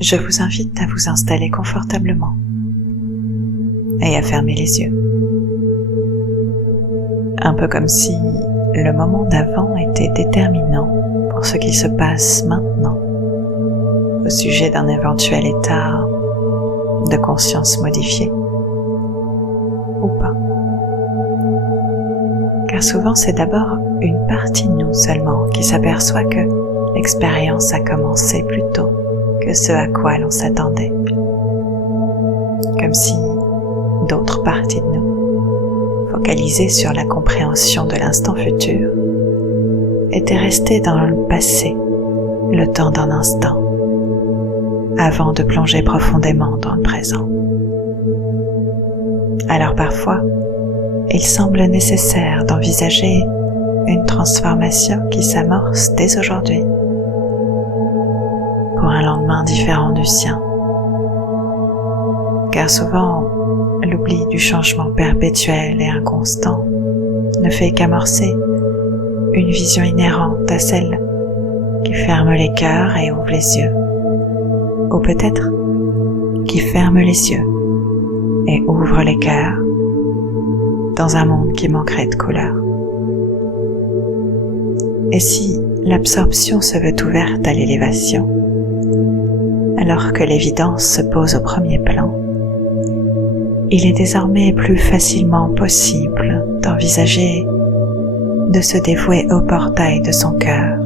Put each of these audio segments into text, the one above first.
je vous invite à vous installer confortablement et à fermer les yeux. Un peu comme si le moment d'avant était déterminant pour ce qui se passe maintenant au sujet d'un éventuel état de conscience modifié ou pas. Car souvent c'est d'abord une partie de nous seulement qui s'aperçoit que l'expérience a commencé plus tôt que ce à quoi l'on s'attendait. Comme si d'autres parties de nous, focalisées sur la compréhension de l'instant futur, étaient restées dans le passé le temps d'un instant, avant de plonger profondément dans le présent. Alors parfois, il semble nécessaire d'envisager une transformation qui s'amorce dès aujourd'hui, pour un lendemain différent du sien. Car souvent, l'oubli du changement perpétuel et inconstant ne fait qu'amorcer une vision inhérente à celle qui ferme les cœurs et ouvre les yeux, ou peut-être qui ferme les yeux et ouvre les cœurs dans un monde qui manquerait de couleurs. Et si l'absorption se veut ouverte à l'élévation, alors que l'évidence se pose au premier plan, il est désormais plus facilement possible d'envisager de se dévouer au portail de son cœur,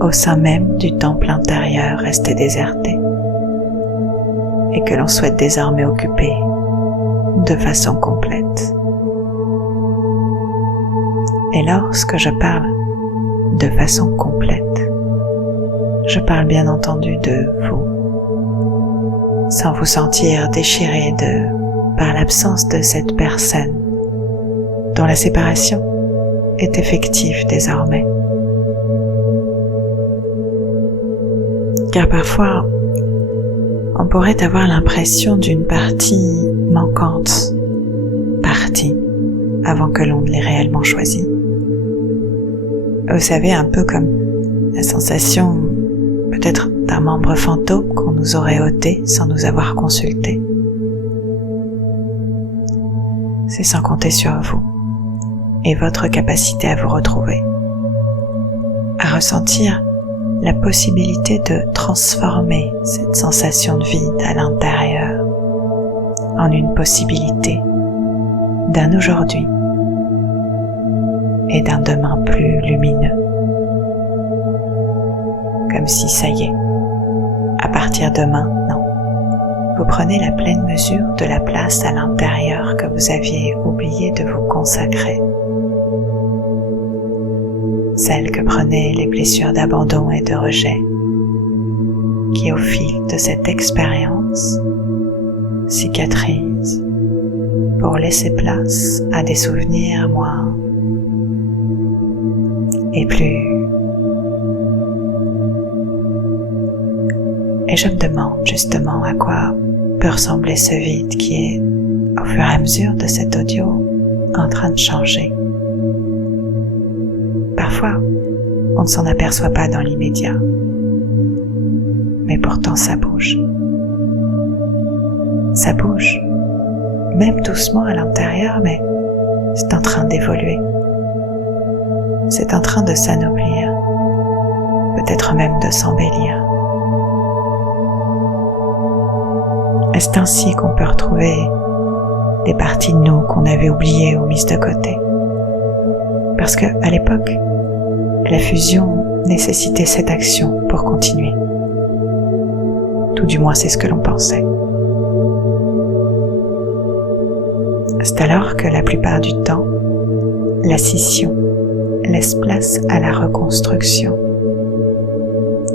au sein même du temple intérieur resté déserté, et que l'on souhaite désormais occuper de façon complète. Et lorsque je parle de façon complète, je parle bien entendu de vous, sans vous sentir déchiré par l'absence de cette personne dont la séparation est effective désormais. Car parfois, on pourrait avoir l'impression d'une partie manquante, partie avant que l'on ne l'ait réellement choisie. Vous savez, un peu comme la sensation peut-être d'un membre fantôme qu'on nous aurait ôté sans nous avoir consulté. C'est sans compter sur vous et votre capacité à vous retrouver, à ressentir la possibilité de transformer cette sensation de vide à l'intérieur en une possibilité d'un aujourd'hui et d'un demain plus lumineux. Comme si ça y est, à partir de maintenant, vous prenez la pleine mesure de la place à l'intérieur que vous aviez oublié de vous consacrer. Celle que prenaient les blessures d'abandon et de rejet, qui au fil de cette expérience cicatrisent pour laisser place à des souvenirs moins et plus. Et je me demande justement à quoi peut ressembler ce vide qui est, au fur et à mesure de cet audio, en train de changer. Parfois, on ne s'en aperçoit pas dans l'immédiat, mais pourtant ça bouge. Ça bouge, même doucement à l'intérieur, mais c'est en train d'évoluer. C'est en train de s'anoblir, peut-être même de s'embellir. Et c'est ainsi qu'on peut retrouver des parties de nous qu'on avait oubliées ou mises de côté. Parce que, à l'époque, la fusion nécessitait cette action pour continuer. Tout du moins, c'est ce que l'on pensait. C'est alors que la plupart du temps, la scission laisse place à la reconstruction,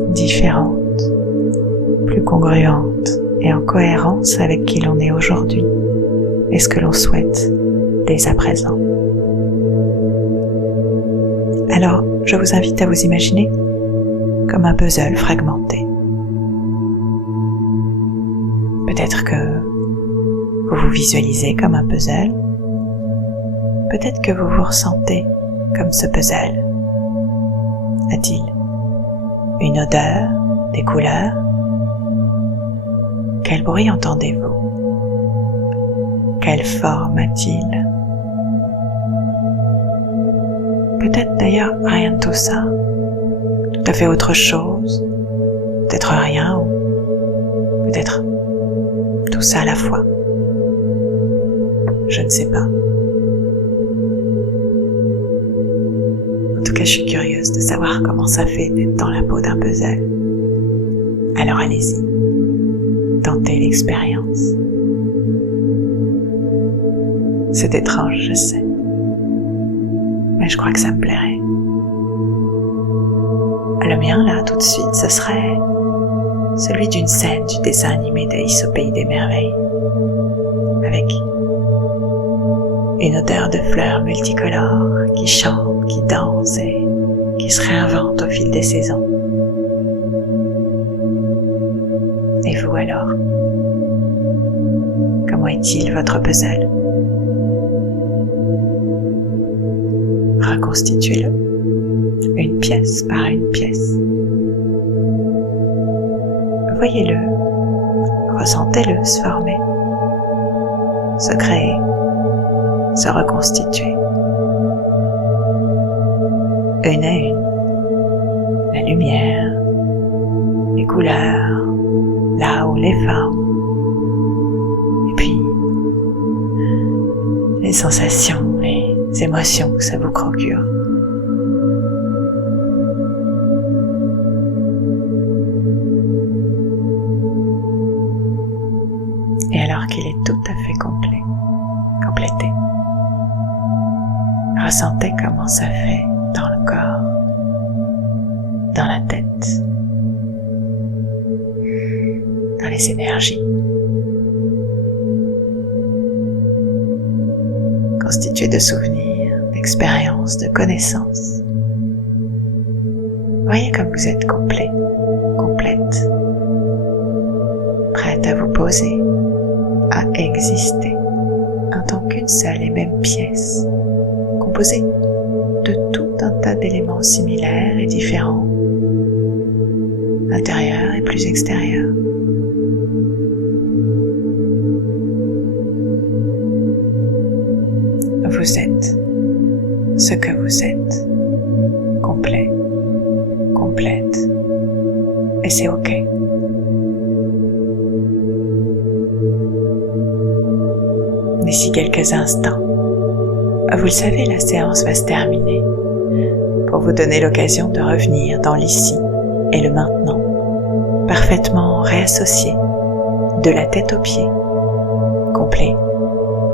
différente, plus congruente et en cohérence avec qui l'on est aujourd'hui et ce que l'on souhaite dès à présent. Alors, je vous invite à vous imaginer comme un puzzle fragmenté. Peut-être que vous vous visualisez comme un puzzle, peut-être que vous vous ressentez comme ce puzzle. A-t-il une odeur, des couleurs, Quel bruit entendez-vous? Quelle forme a-t-il? Peut-être d'ailleurs rien de tout ça, tout à fait autre chose, peut-être rien ou peut-être tout ça à la fois. Je ne sais pas. En tout cas, je suis curieuse de savoir comment ça fait d'être dans la peau d'un puzzle. Alors allez-y, tentez l'expérience. C'est étrange, je sais, mais je crois que ça me plairait. Le mien, là, tout de suite, ce serait celui d'une scène du dessin animé d'Alice au Pays des Merveilles, avec une odeur de fleurs multicolores qui chantent, qui dansent et qui se réinventent au fil des saisons. Et vous alors? Comment est-il votre puzzle? Reconstituez-le, une pièce par une pièce. Voyez-le, ressentez-le se former, se créer, se reconstituer. Une à une, la lumière, les couleurs, là où les formes, et puis les sensations, les émotions que ça vous procure. Et alors qu'il est tout à fait complété, ressentez comment ça fait dans le corps, dans la tête, dans les énergies, constitué de souvenirs, d'expériences, de connaissances. Voyez comme vous êtes complet, complète, prête à vous poser, à exister en tant qu'une seule et même pièce, composée de tout un tas d'éléments similaires et différents, intérieurs et plus extérieurs. Vous êtes ce que vous êtes, complet, complète, et c'est ok. D'ici quelques instants, vous le savez, la séance va se terminer pour vous donner l'occasion de revenir dans l'ici et le maintenant, parfaitement réassocié, de la tête aux pieds, complet,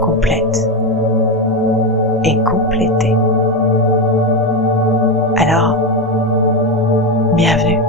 complète et complété. Alors, bienvenue.